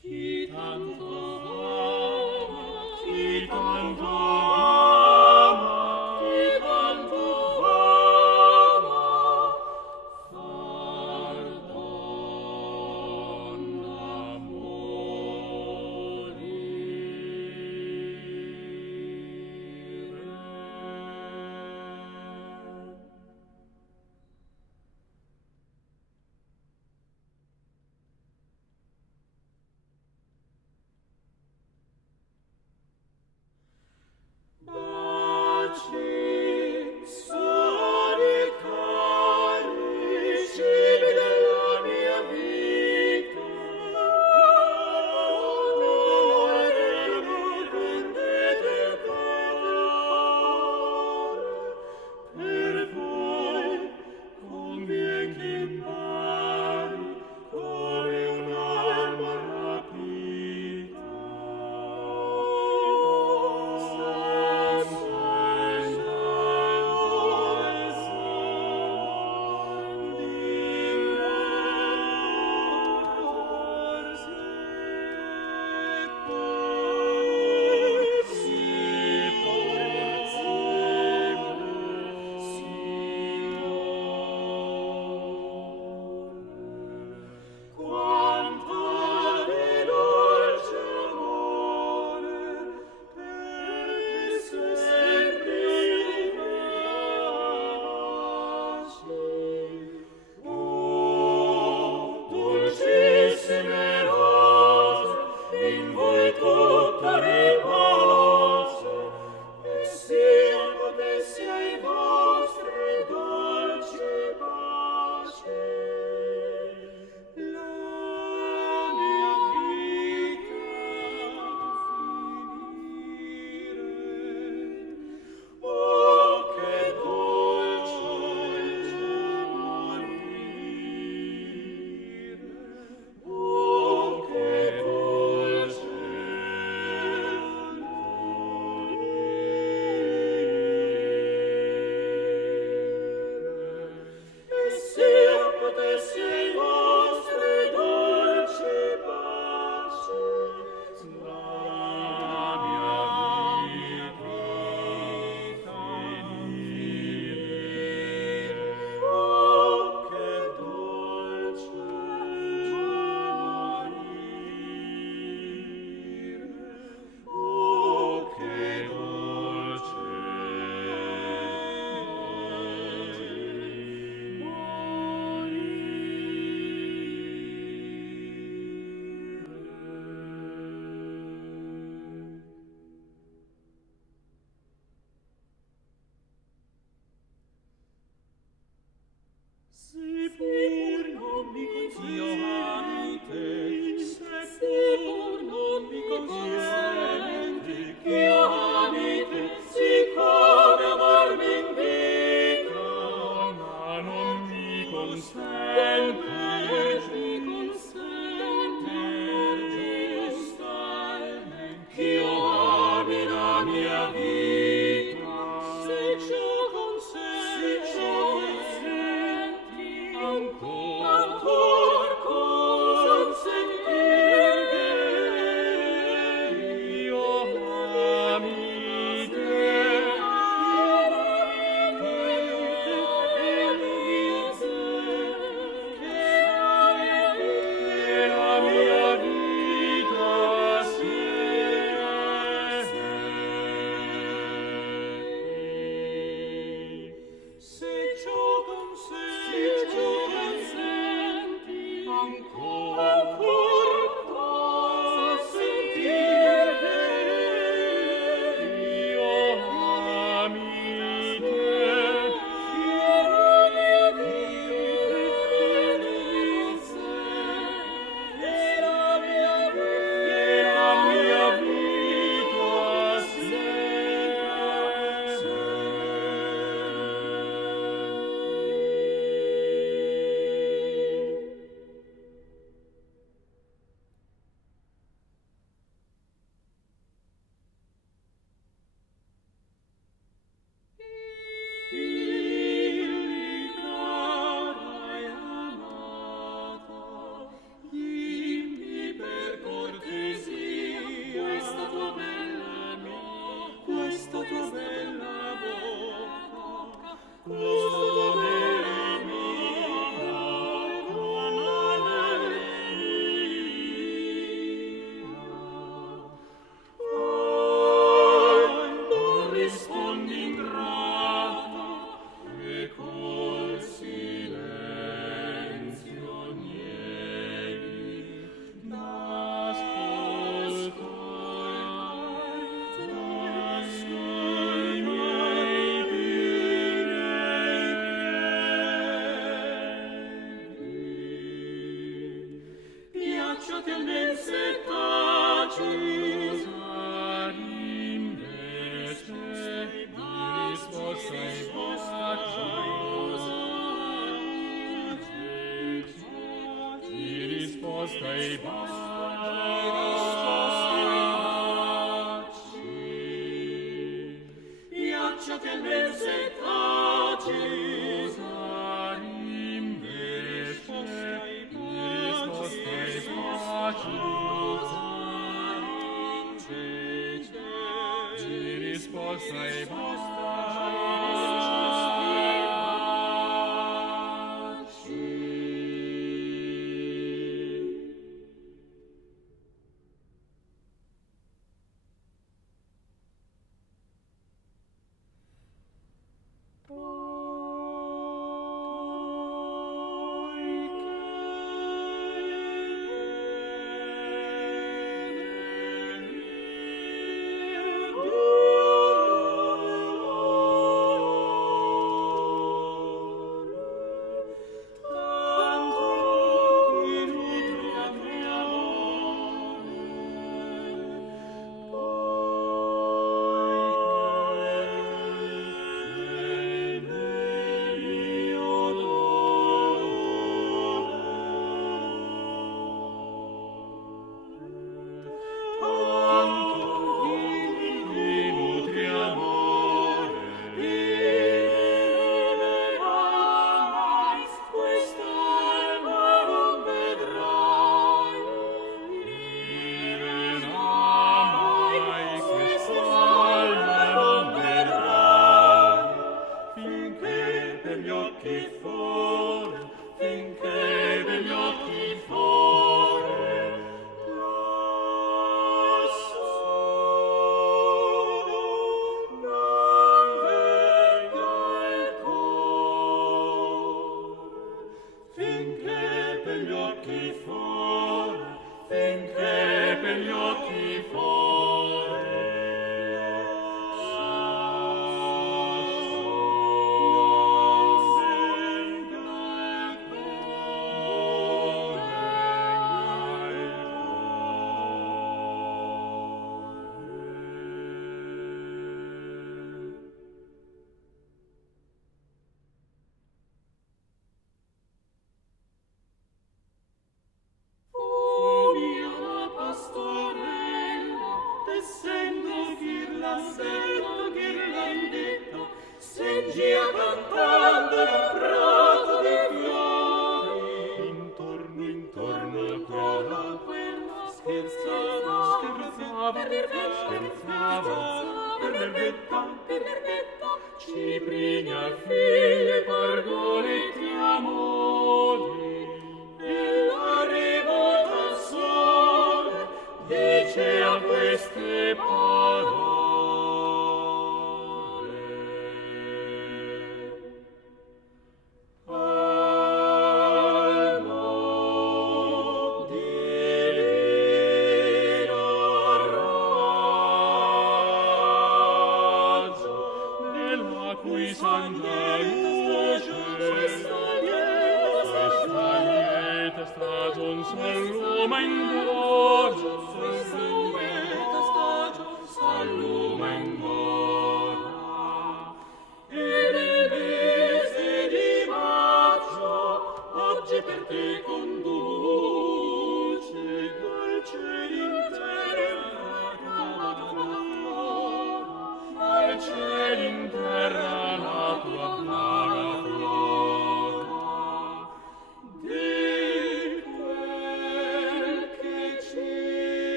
Chi tanto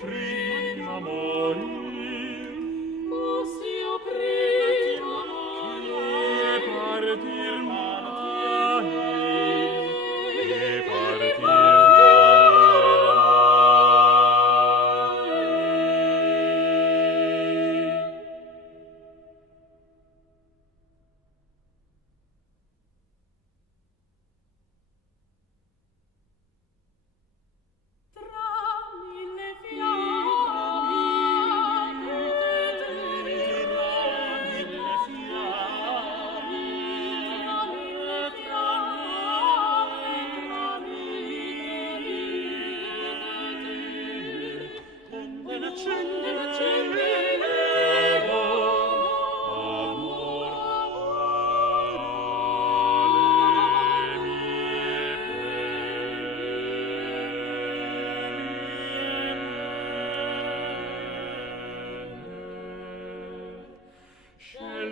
Prima morir,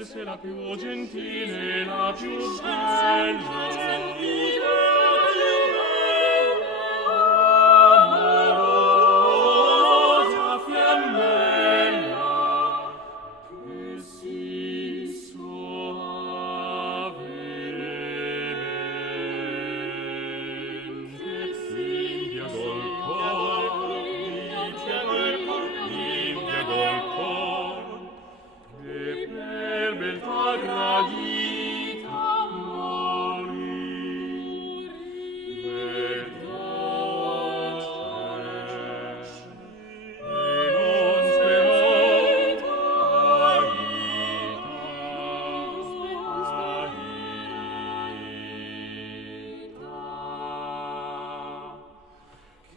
forse la più gentile, la più bella. Amorosa fiammella, che si soavemente india col cor, india col cor, che per beltà gradita morì. Beltà c'è, e non sperò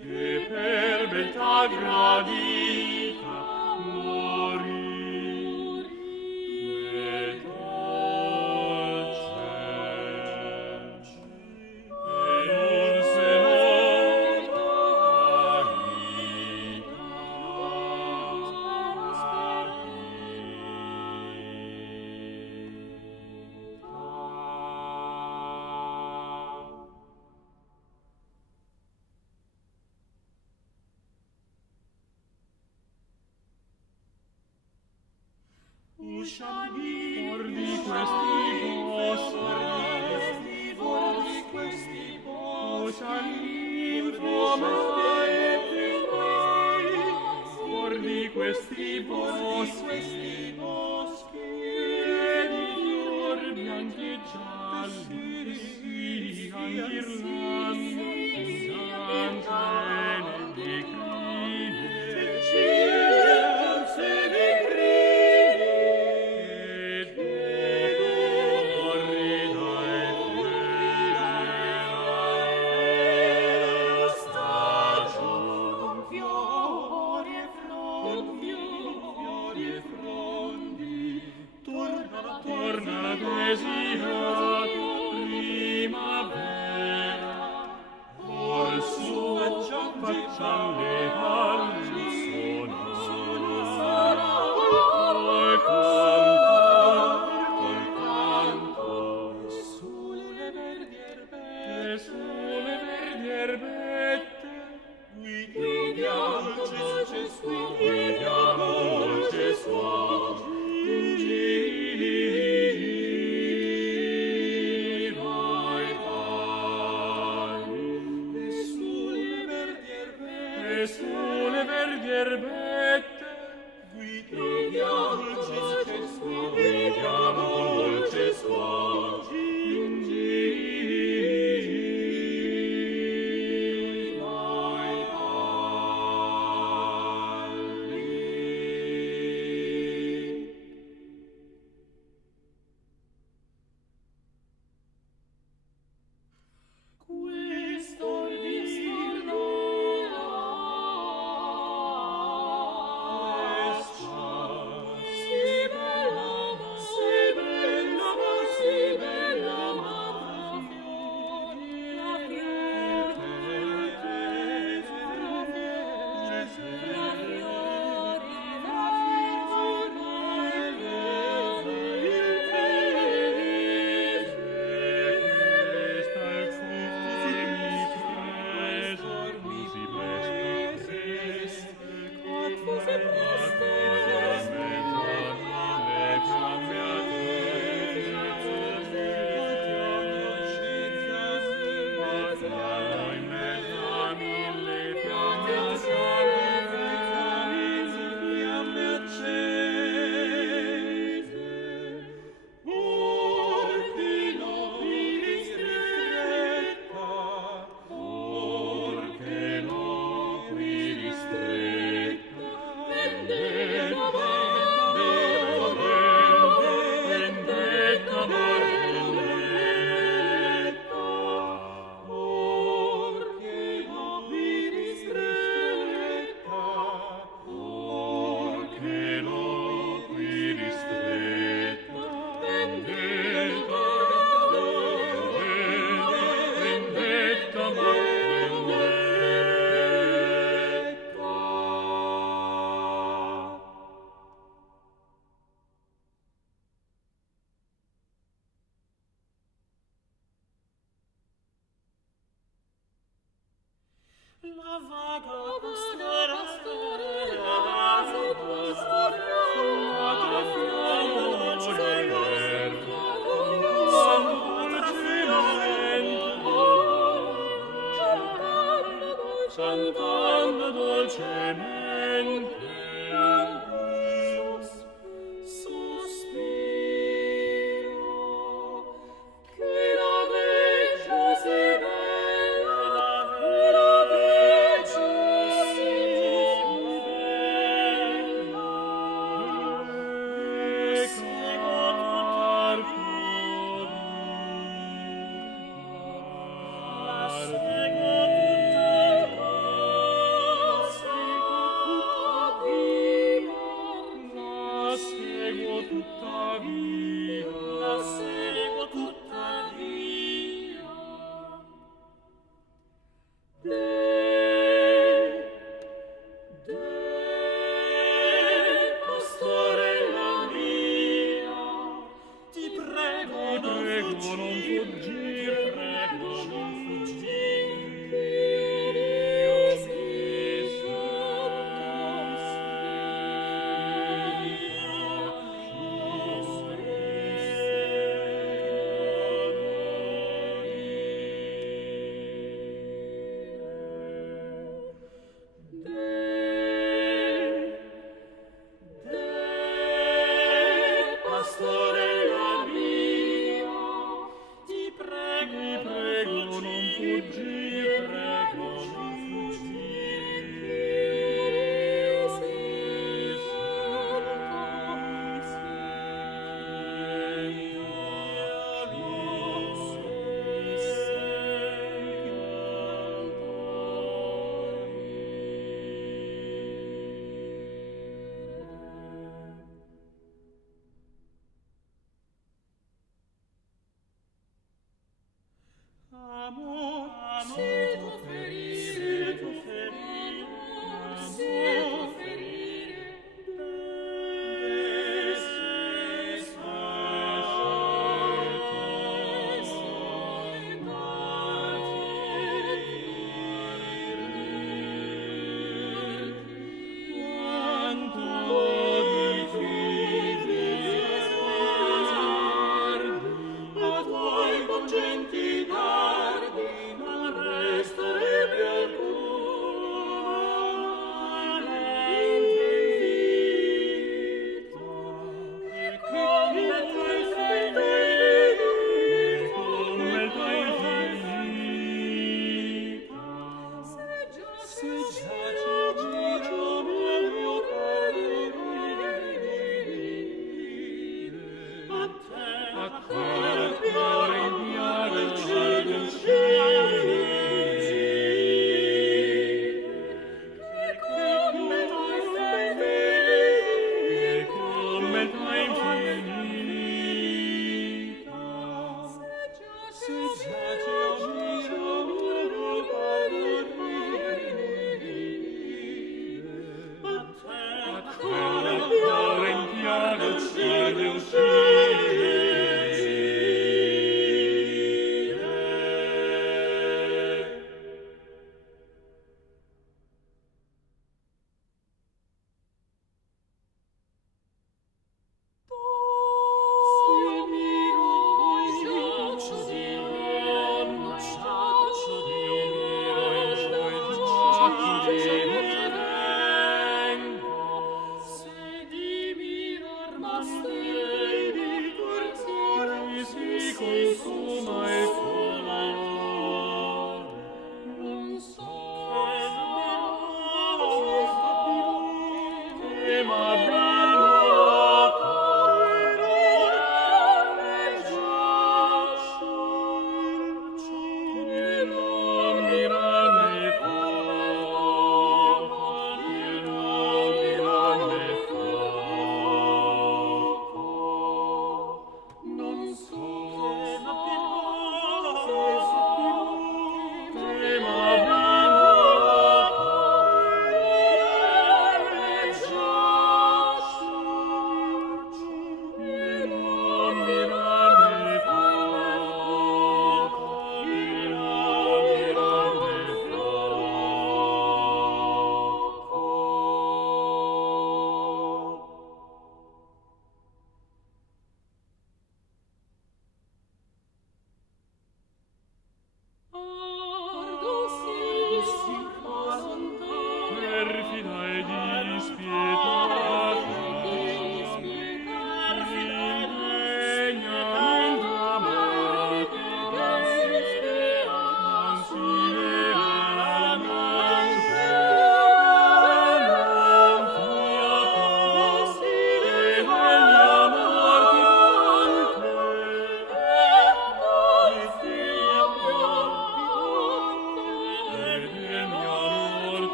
che per beltà gradita morì. Beltà c'è, e non se usciam fuor di questi boschi, fuor di questi boschi, e di fior bianchi e gialli, sian ghirlande, zancene di crine, zancene di torna la desiderata primavera, orsu facciam le valli sonare, col canto, sulle verdi erbette, guidiamo dolce suave, in Cantando dolcemente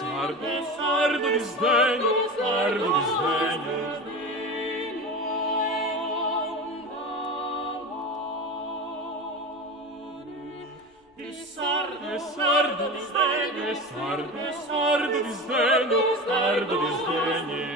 sardo disdegno, sardo disdegno. Sardo disdegno, sardo disdegno, sardo disdegno.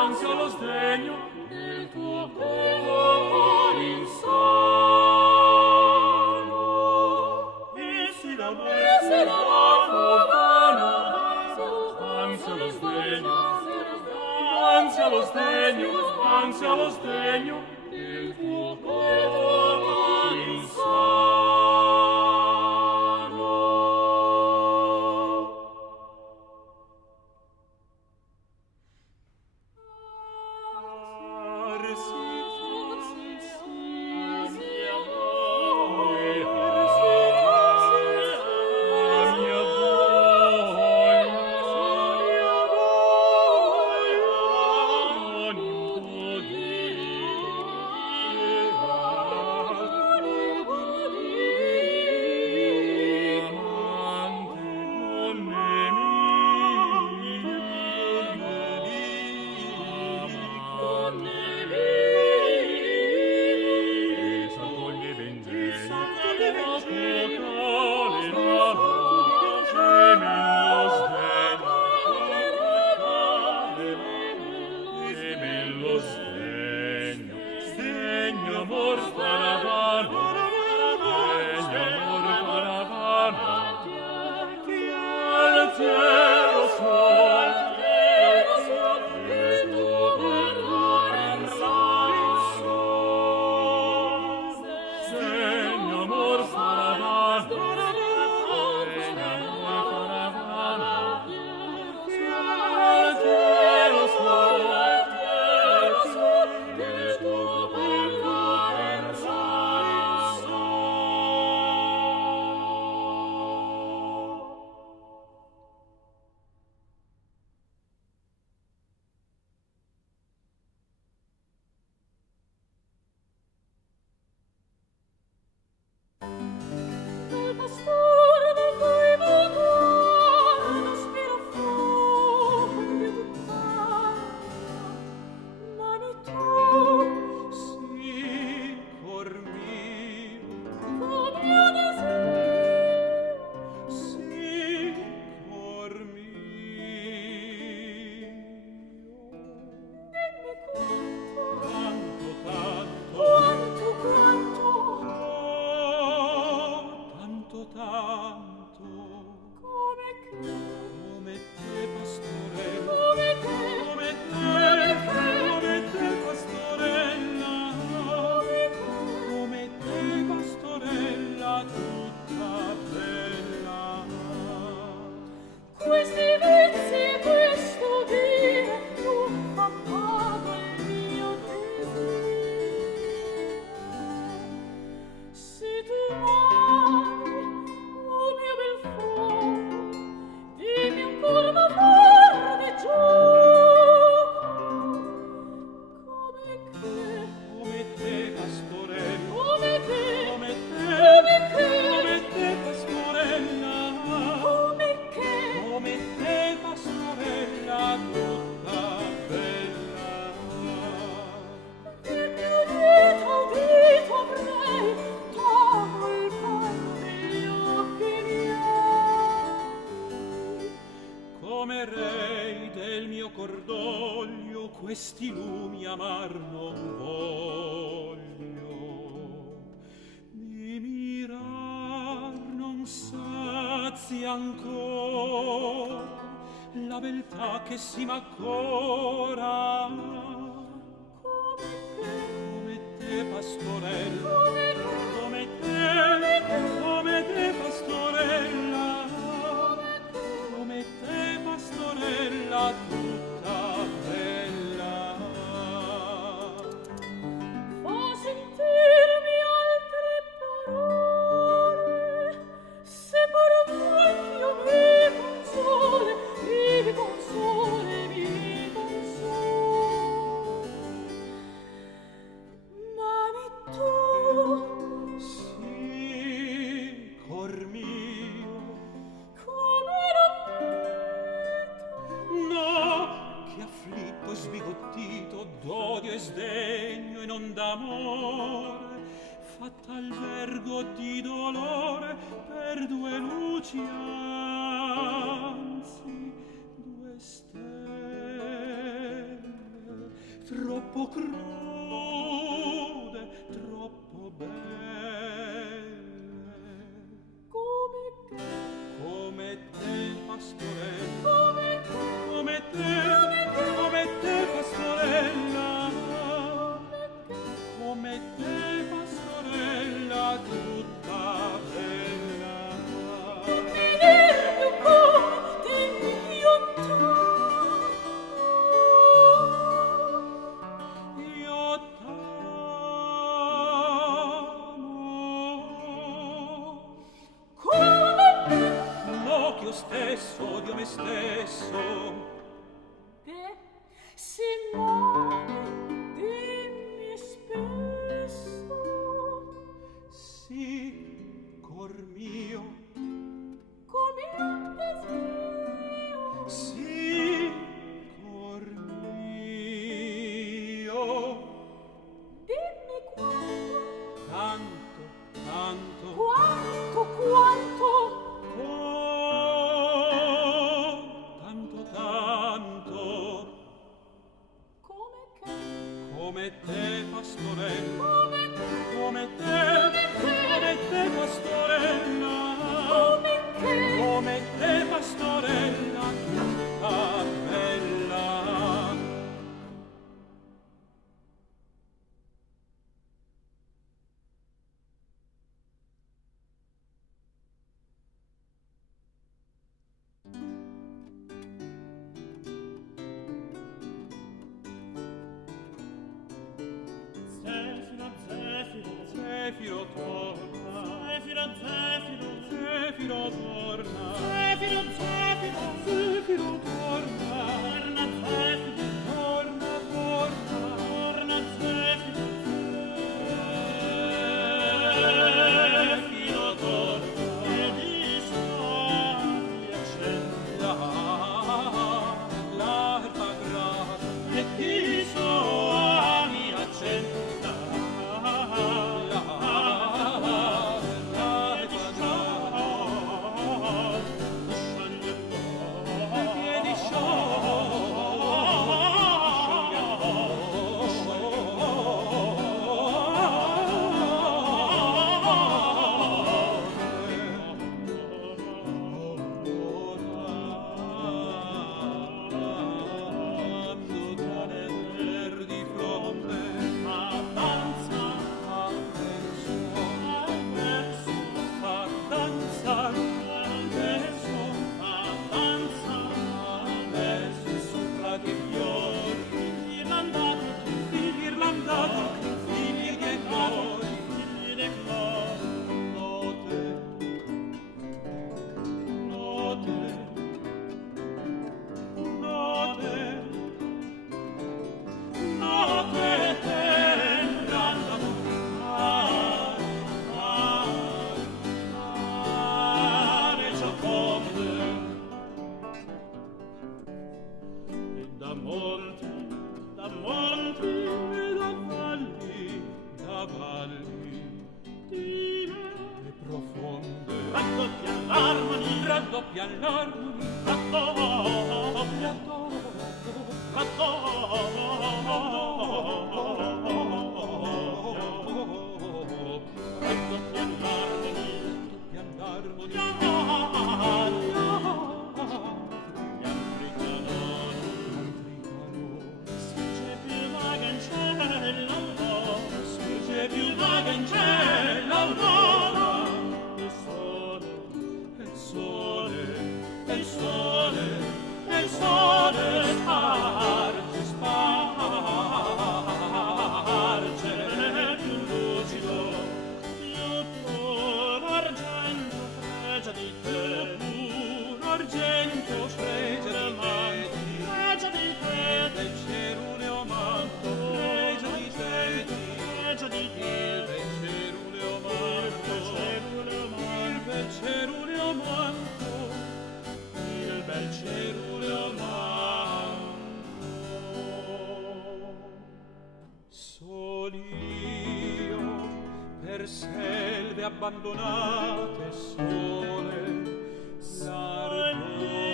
Ansia lo sdegno del tuo cuore insano. E si d'amore vano, ansia lo sdegno, ansia lo sdegno, ansia lo sdegno del tuo cuore insano. questi lumi amar non voglio, di mirar non sazia ancor la beltà che si m'accora, come te pastorella, come te pastorella, come te pastorella tutta bella. Fa sentirmi altre parole, se per voi io mi console, mi console, mi console. Mami tu, Sì, cor mio, come l'affetto, no, che afflitto e sbigottito d'odio e sdegno e non d'amore, fatta albergo di dolore per due luci, anzi due stelle, troppo crude, troppo belle, come come te pastorella, come come te pastorella, come te pastorella tutta bella. dirmi come dimmi io Io t'amo, come l'occhio stesso odio me stesso, te si muove, dimmi spesso, sì, cor mio, come io desio, sì, cor mio, dimmi tanto, tanto, quanto, oh, tanto, tanto, come te pastorella, come te pastorella, come te pastorella tutta bella. Zefiro torna, Zefiro torna, Zefiro torna, torna Zefiro, Zefiro torna, e di suoni accende l'alba grata, e di suoni accende raddoppia l'armonia, raddoppia, abbandonate sole, l'ardor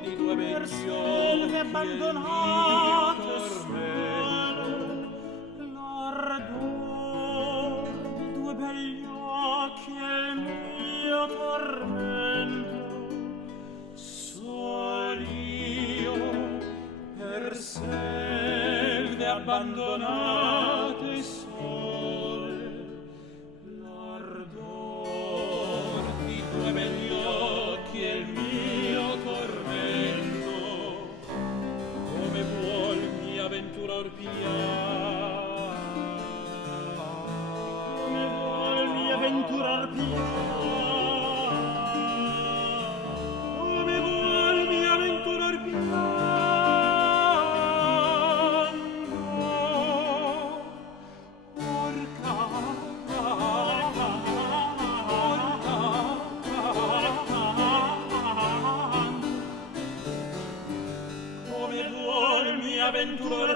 di due begli occhi abbandonate sole, l'ardor di due begli occhi e il mio tormento, sol'io per selve abbandonate sole, l'ardor di due begli occhi e il mio tormento, come vuol mia ventura orpigliar, come vuol mia ventura orpigliar, come vuol mia ventura ventura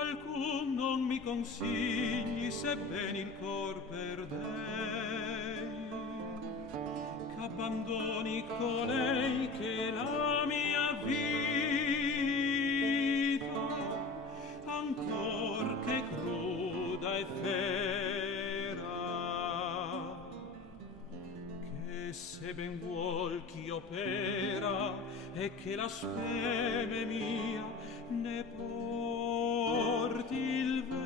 alcun non mi consigli, sebben il cor perdei, ch'abbandoni colei che la mia vita ancor che cruda e fera, che se ben vuol ch'io opera e che la speme mia ne porti il vento,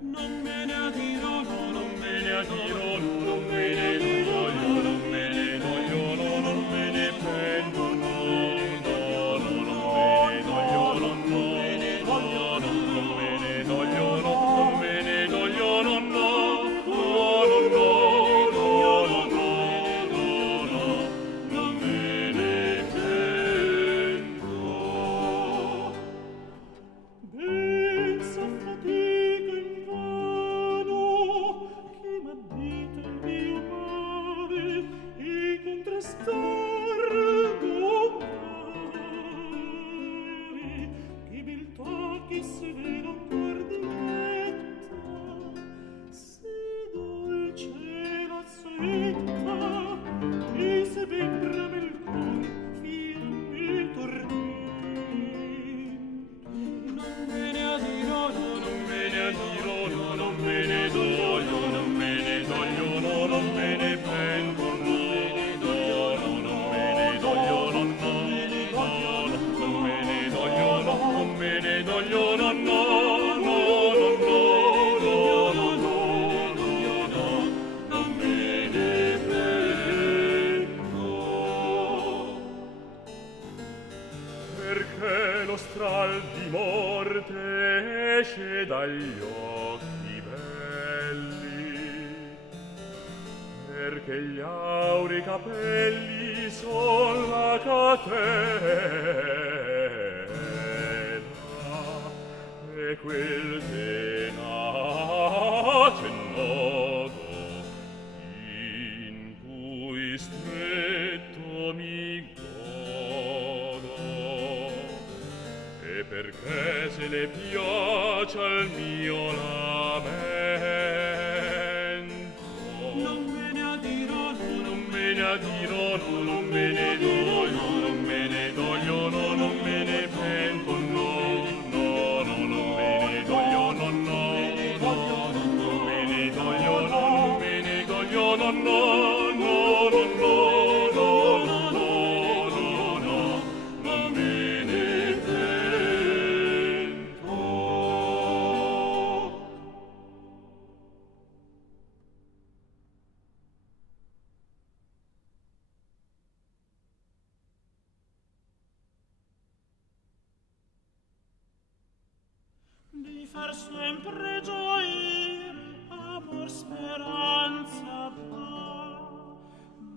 non me ne adirò, no, non me ne adirò, no, non me ne voglio, non me ne voglio, no, non me ne pento, no, no, no, non me ne voglio, no, non me ne voglio, no, non me ne voglio, no, non me ne voglio, no, no, no, no, dagli occhi belli, perché gli auri capelli son la catena e quel tenace nodo in cui stretto mi godo, e perché se le piace al mio lamento, non me ne adirò, non me ne adirò, non me ne doglio, non me ne doglio, non me ne pento, no, no, no, non me ne doglio, no, no, non me ne doglio, non me ne doglio, no, no, no, no, no, far sempre gioir, amor speranza dà,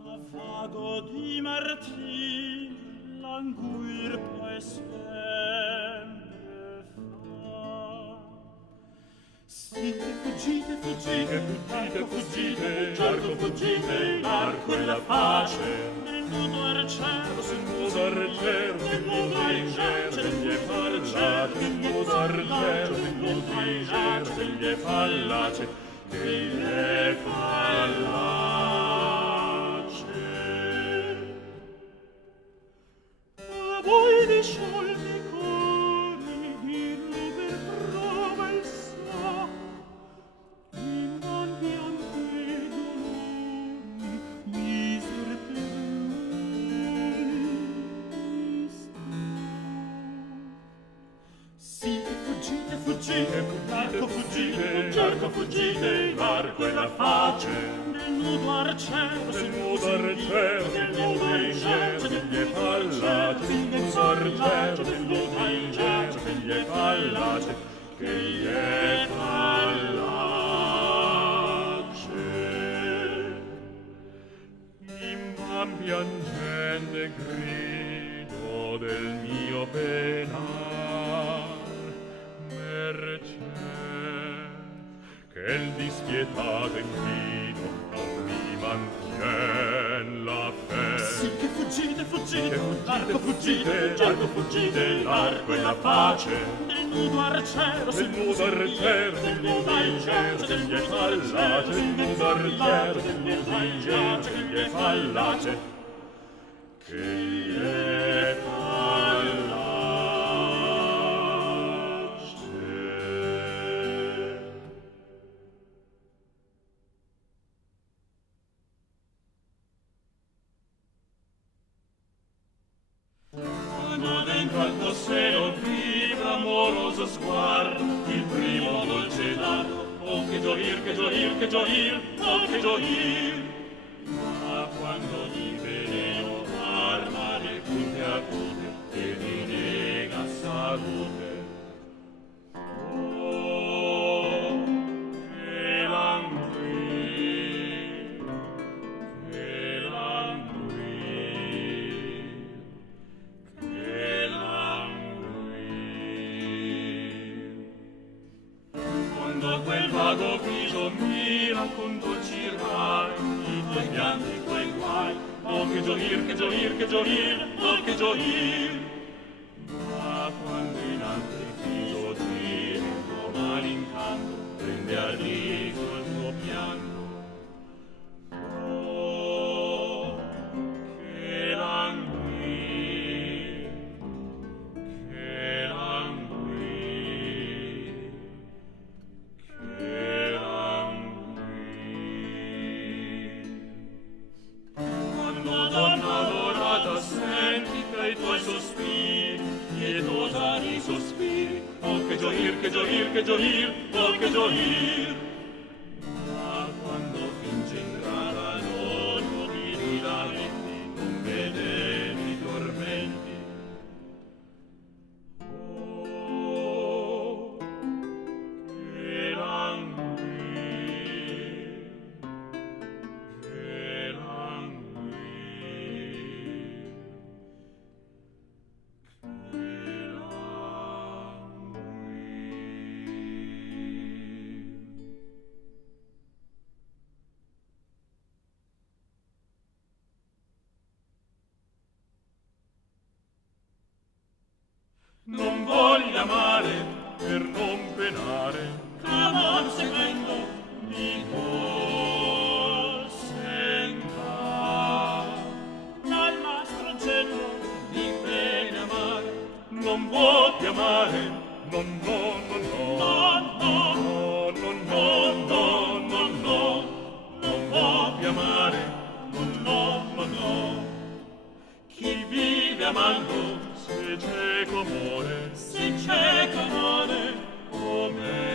ma vago di martiri languir poi sempre fa. Sì che fuggite, fuggite, fuggite, fuggite, giarco fuggite, l'arco e la pace, nel nudo arciero, sul muso arciero, nel nudo arciero, degli effallati, nel nudo arciero, nel nudo arciero, degli effallati, degli effallati. A voi di sciolti cori, dirlo per prova il sa, in tanti anche dolori, miser trista. Sì che fuggite, fuggite, l'arco fuggite, l'arco fuggite, l'arco e la face, nel nudo arciero, nel nudo arciero, nel nudo arciero, degli effallati, nel nudo arciero, nel nudo arciero, degli effallati, che gli effallati. In van piangente grido del mio penar, mercè che il dispietato inchino non mi mantien la fe. Sì che fuggite, fuggite, l'arco fuggite, l'arco fuggite, l'arco e la pace, nel nudo arciero, nel nudo arciero, nel nudo arciero, degli effallati, nel nudo arciero, nel nudo arciero, degli effallati, che gli effallati. Quando seno vibra amoroso sguardo, il primo dolce dardo, oh che gioir, che gioir, che gioir, oh che gioir. Ma quando di veleno arma le punte acute e mi nega salute, oh che languir, che languir, che languir. Quando quel vago viso mira con dolci rai i tuoi pianti, i tuoi guai, oh che gioir, che gioir, che gioir, oh che gioir. Ma quando in altri viso giri il tuo malincanto, prende a riso il tuo pianto, oh che languir, che languir, che languir. Quando donna adorata senti tra i tuoi sospiri, pietosa di sospiri, oh che gioir, che gioir, che gioir, oh che gioir. Ma quando finge ingrata l'odio di lamenti, non vedevi i tormenti, oh che languir, che languir, che non voglio amare per non penare, amor seguendo mi consenta dal mastro cenno di bene amare. Non voglio amare, no, no, no, no, no, no, no, no, no, no, non voglio amare, no, no, no, no. Chi vive amando se cieco amore, come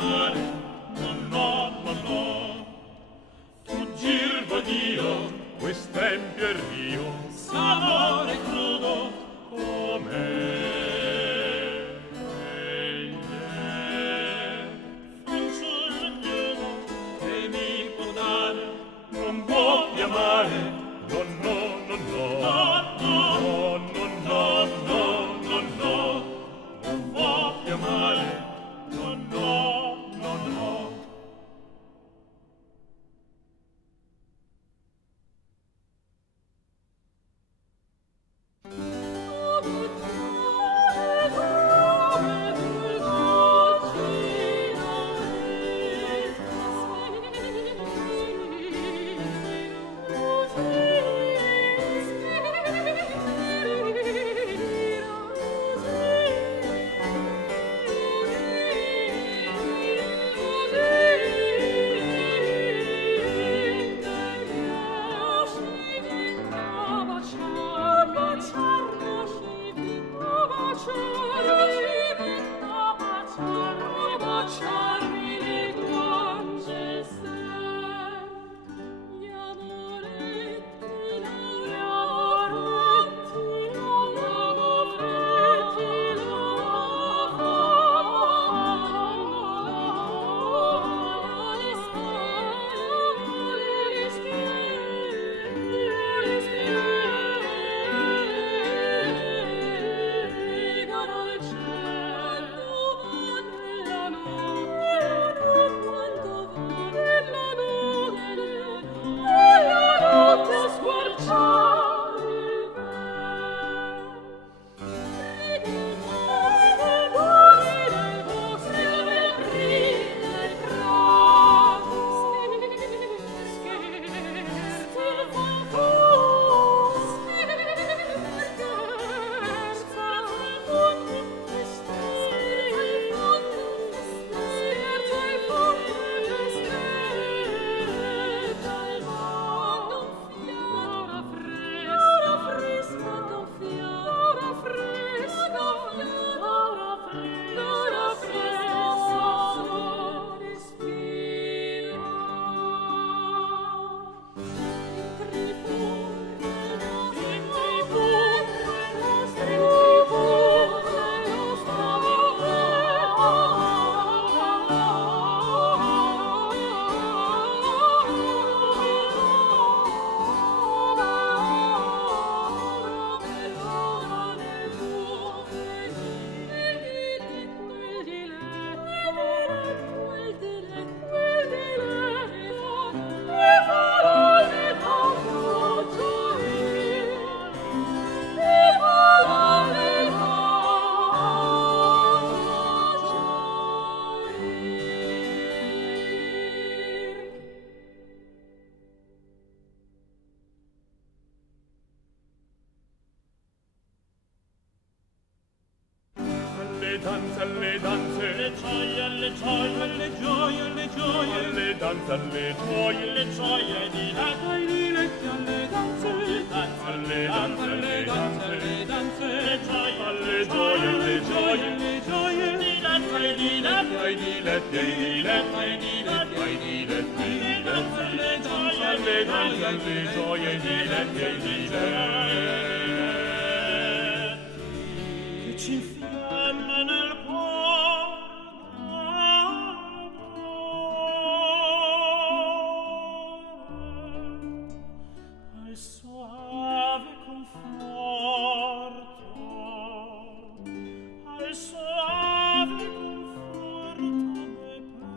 amare, no, no, no, no. Fuggir d'Iddio, quest'empio è rio, s'amore crudo, come fanciulla chiudo, che mi può dare, non può più amare, no, no, no, no, no, no, no, no, no, no, non può più amare, no, no, no, no. Alle danze, le gioie, le gioie, le gioie, le gioie, alle danze, alle gioie, le gioie di Natale, alle danze, alle danze, alle danze, alle danze, alle danze, le gioie, alle gioie, alle gioie, le gioie di Natale, di ai diletti, ai diletti, ai diletti, ai diletti, le danze, le gioie, alle danze, alle gioie, ai diletti, ai diletti. che ci infiamma nel al soave conforto, al soave conforto dei petti,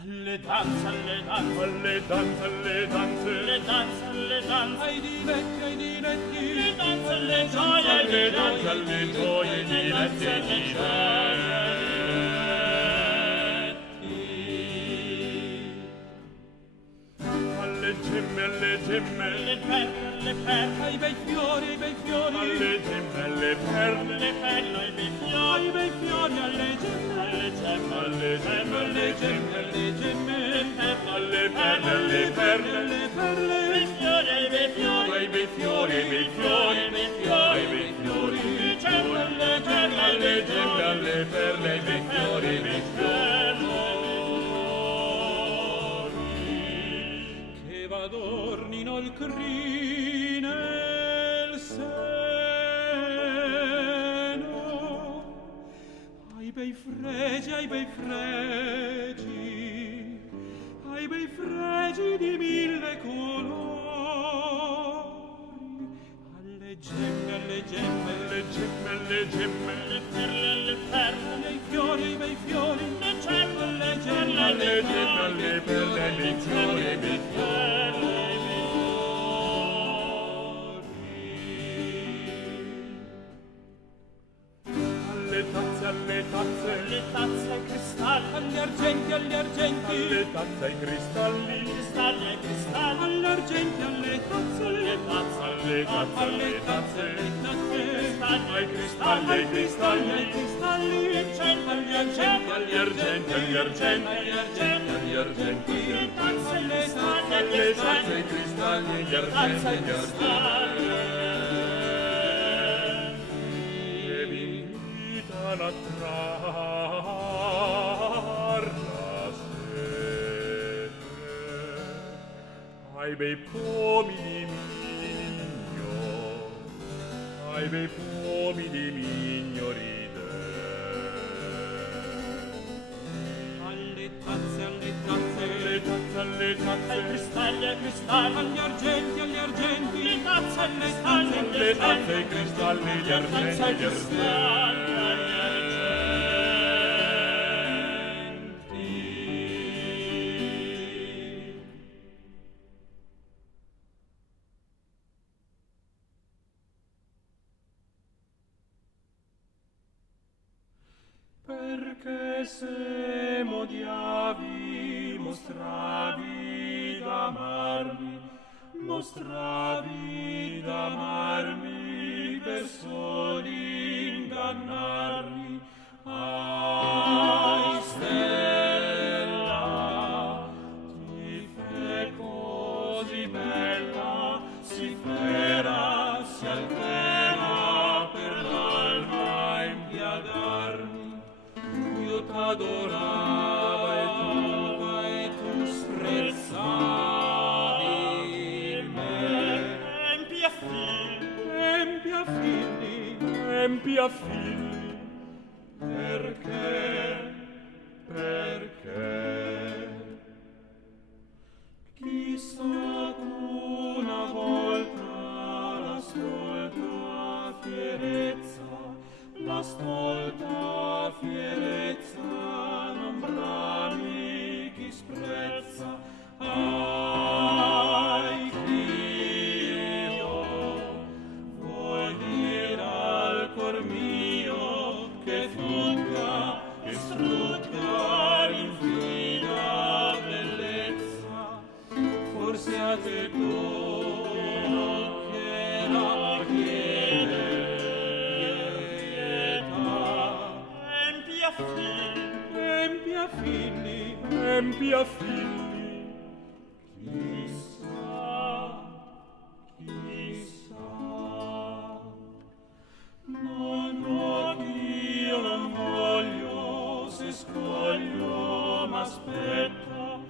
alle danze, alle danze, Alle danze, alle danze, alle danze, alle danze, ai diletti, le danze, alle gioie, alle danze, alle gioie, ai diletti, ai diletti. Alle gemme, alle gemme, le perle, ai bei fiori, alle gemme, alle perle, le perle, i bei ai bei fiori, alle gemme, alle gemme, alle gemme, alle gemme, alle gemme, alle perle, alle perle, alle perle, i fiori, i bei fiori, ai bei fiori, ai bei fiori, ai bei fiori, le gemme, le perle, alle perle, ai bei fiori, ai bei fiori, che v'adornino il crine e il seno, ai bei fregi, ai bei fregi, ai bei fregi di mille colori, alle gemme, alle gemme, alle gemme, alle gemme, alle perle, ai fiori, ai bei fiori, alle gemme, alle gemme, alle gemme, alle perle, ai bei fiori, ai bei alle tazze, alle tazze ai cristalli, agli argenti, agli argenti, alle tazze, ai cristalli, cristalli ai cristalli, agli argenti, alle tazze, alle tazze, alle tazze, alle tazze, alle tazze, ai cristalli, ai cristalli, ai cristalli, agli argenti, agli argenti, agli argenti, agli argenti, agli argenti, alle tazze, alle tazze, alle tazze, ai cristalli, agli argenti, agli argenti, che vi invitano a trar la sete ai bei pomi di migno, ai bei pomi di migno ride. alle tazze, alle tazze, Alle tazze, alle tazze, ai cristalli ai cristalli, agli argenti, agli argenti, alle tazze, alle tazze, alle tazze, ai cristalli, agli argenti, agli argenti. Perché se m'odiavi, mostravi d'amarmi per soli ingannarmi. Ai, stella, ti fe così bella, si fera, si altera per l'alma impiagarmi. Io t'adorava e tu sprezzavi me. Empia figli, perché? Chissà una volta la stolta fierezza non brami chi sprezza. Ai, Dio, vuoi dire al cor mio che frutta l'infinita bellezza, forse a te dono che la chiede pietà. Empia figli, chissà, no, io non voglio, se scoglio m'aspetta,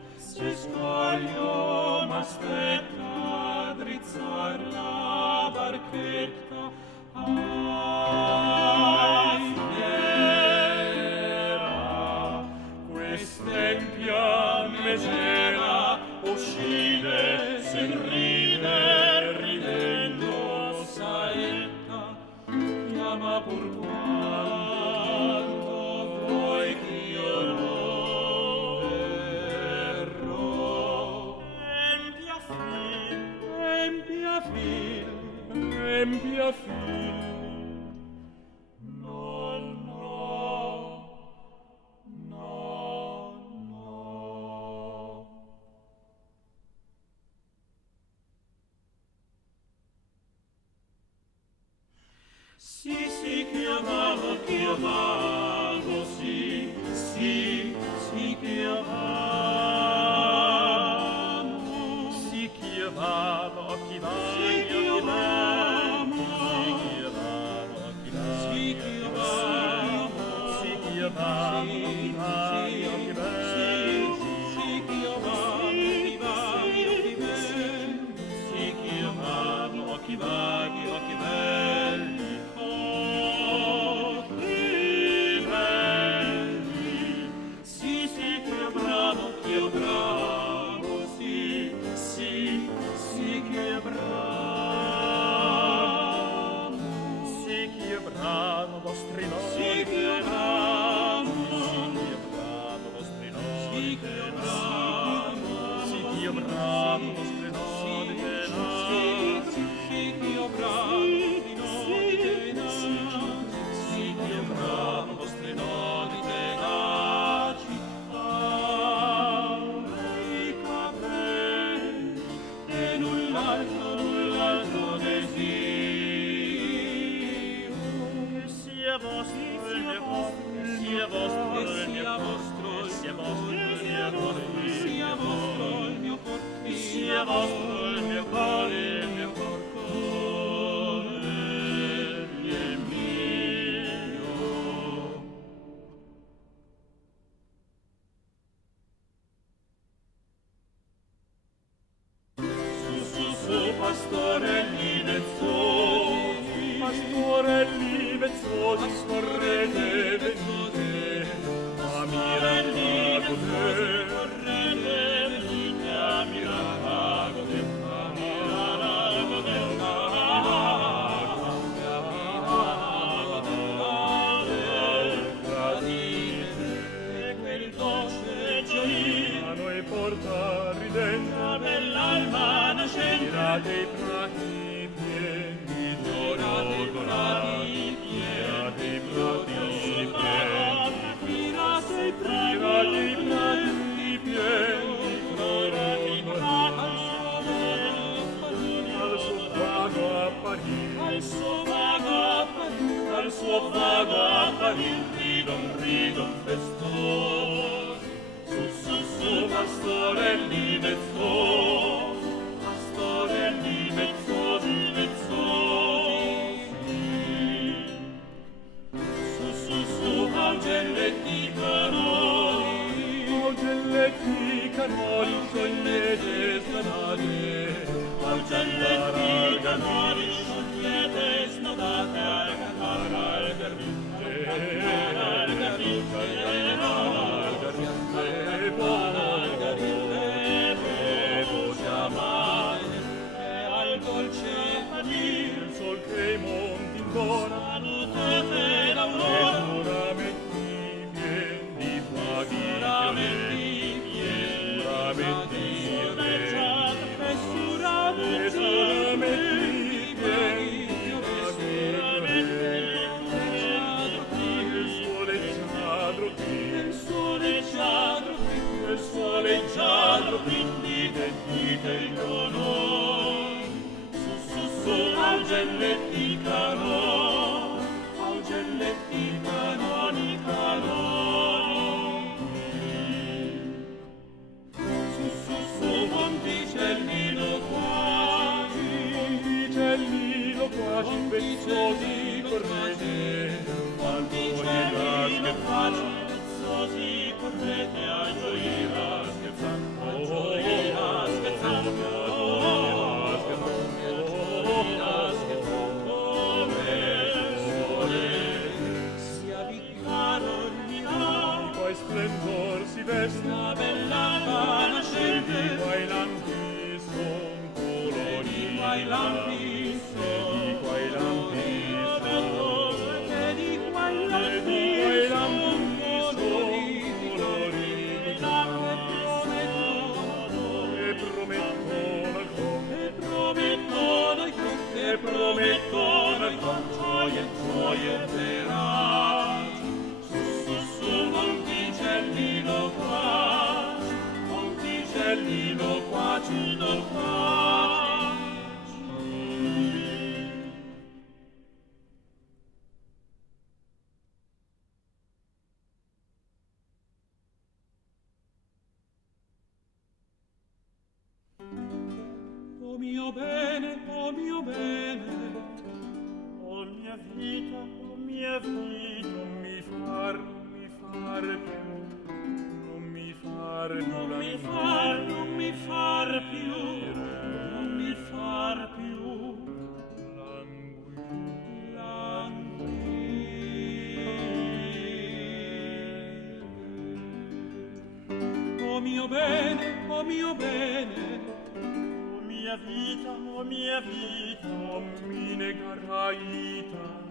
drizzar la barchetta. Ai, fiera, quest'empia megera uscide, si ride, ridendo saetta, chiama pur quanto vuoi ch'io non verrò. Empia figli, no. Sì, ch'io vado, sì, ch'io amo. Sì, ch'io vado, chi va, sì, ch'io amo. Sì, ch'io vado, chi va. Sì, ch'io vado, mio bene, o mia vita, non mi negarai ita,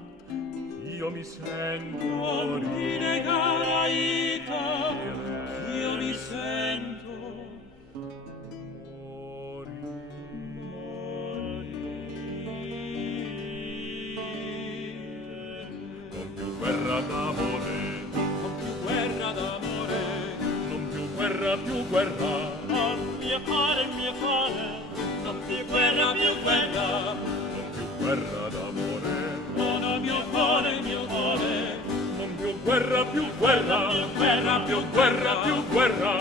io mi sento non mi negarai ita, io mi sento non più guerra d'amore, non più guerra d'amore, non più guerra, più guerra. mio cuore, non più guerra, non più guerra d'amore, non ho mio cuore, non più guerra, più guerra, più guerra, più guerra,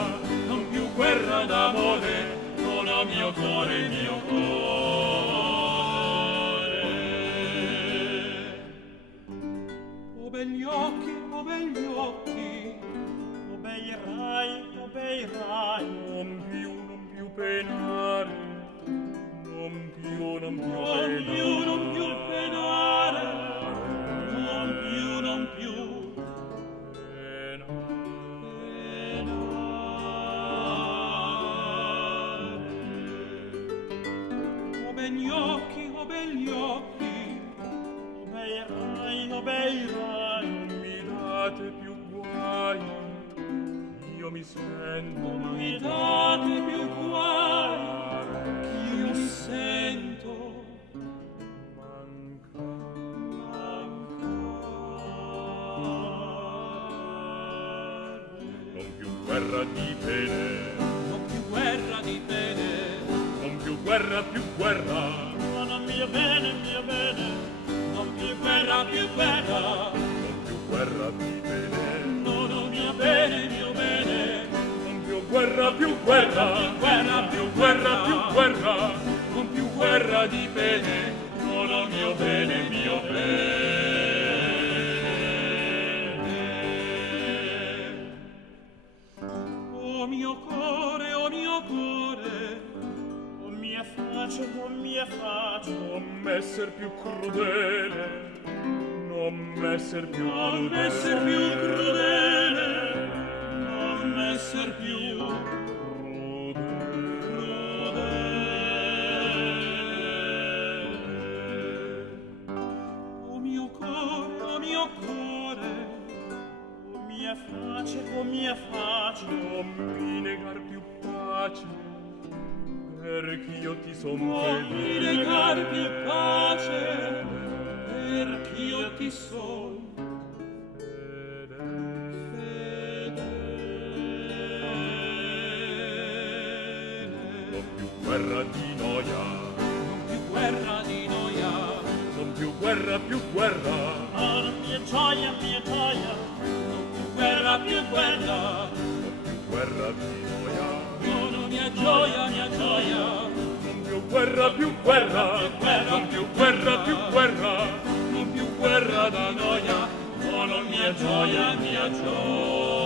non più guerra d'amore, non ho mio cuore, mio cuore. oh begli occhi, oh begli occhi, obeirai, non più penare, non più non più penare, non più penare. Oh begli occhi, obeirai, non mi date più guai, io mi sento non mi date più guai, io mi sento non più guerra di pene, non più guerra di bene, non più guerra, più guerra, non mio bene, non più guerra, più guerra, non più guerra di pene, non ho mio bene, non più guerra, più guerra, più guerra, più guerra, non più guerra di pene, non ho mio bene, mio bene. oh mio cuore, o mia face, Non m'esser più crudele, non m'esser più non esser più crudele, non esser più oh mio cuore, o mia face, non mi negar più pace, perch'io ti son non mi fedele. negar più pace, perch'io ti son Non più guerra di noia, non più guerra di noia, non più guerra, più guerra, mia gioia, non più guerra, più guerra, non più guerra di noia, non ho mia gioia, non più guerra, più guerra, non più guerra, più guerra, non più guerra da noia, non ho mia gioia, mia gioia.